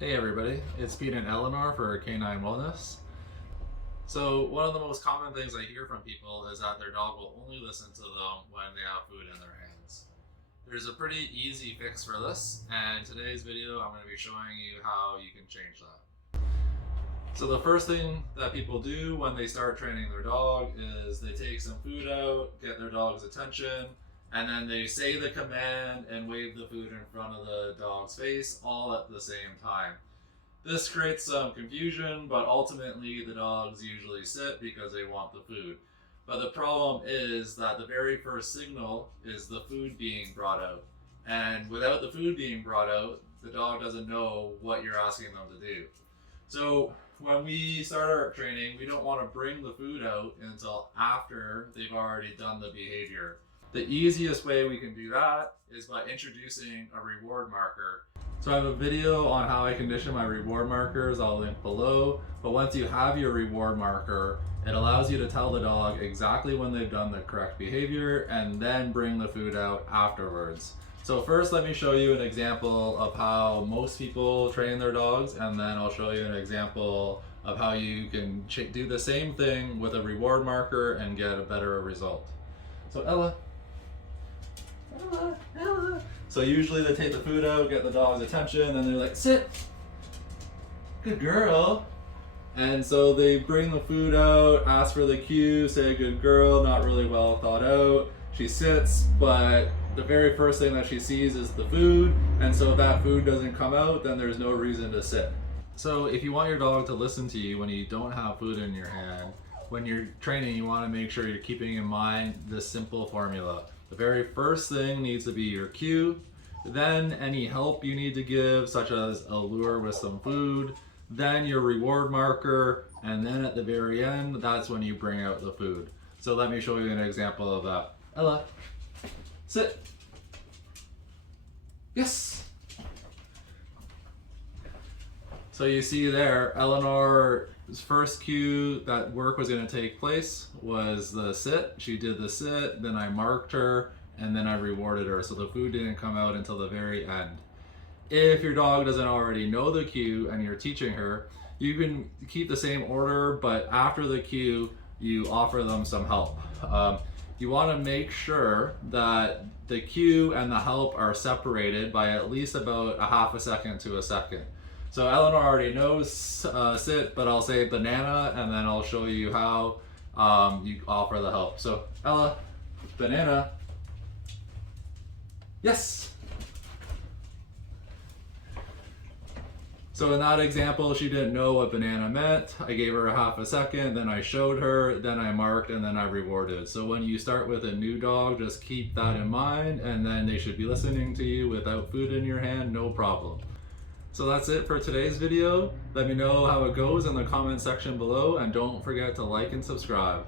Hey everybody, it's Pete and Eleanor for Canine Wellness. So one of the most common things I hear from people is that their dog will only listen to them when they have food in their hands. There's a pretty easy fix for this, and in today's video I'm going to be showing you how you can change that. So the first thing that people do when they start training their dog is they take some food out, get their dog's attention, and then they say the command and wave the food in front of the dog's face all at the same time. This creates some confusion, but ultimately the dogs usually sit because they want the food. But the problem is that the very first signal is the food being brought out. And without the food being brought out, the dog doesn't know what you're asking them to do. So when we start our training, we don't want to bring the food out until after they've already done the behavior. The easiest way we can do that is by introducing a reward marker. So I have a video on how I condition my reward markers, I'll link below. But once you have your reward marker, it allows you to tell the dog exactly when they've done the correct behavior and then bring the food out afterwards. So first let me show you an example of how most people train their dogs, and then I'll show you an example of how you can do the same thing with a reward marker and get a better result. So Ella. So usually they take the food out, get the dog's attention, and they're like, sit, good girl. And so they bring the food out, ask for the cue, say good girl, not really well thought out. She sits, but the very first thing that she sees is the food, and so if that food doesn't come out, then there's no reason to sit. So if you want your dog to listen to you when you don't have food in your hand, when you're training, you want to make sure you're keeping in mind this simple formula. The very first thing needs to be your cue, then any help you need to give, such as a lure with some food, then your reward marker, and then at the very end, that's when you bring out the food. So let me show you an example of that. Ella, sit. Yes. So you see there, Eleanor's first cue that work was going to take place was the sit. She did the sit, then I marked her, and then I rewarded her. So the food didn't come out until the very end. If your dog doesn't already know the cue and you're teaching her, you can keep the same order, but after the cue, you offer them some help. You want to make sure that the cue and the help are separated by at least about a half a second to a second. So Eleanor already knows sit, but I'll say banana, and then I'll show you how you offer the help. So Ella, banana. Yes. So in that example, she didn't know what banana meant. I gave her a half a second, then I showed her, then I marked, and then I rewarded. So when you start with a new dog, just keep that in mind, and then they should be listening to you without food in your hand, no problem. So that's it for today's video. Let me know how it goes in the comment section below, and don't forget to like and subscribe.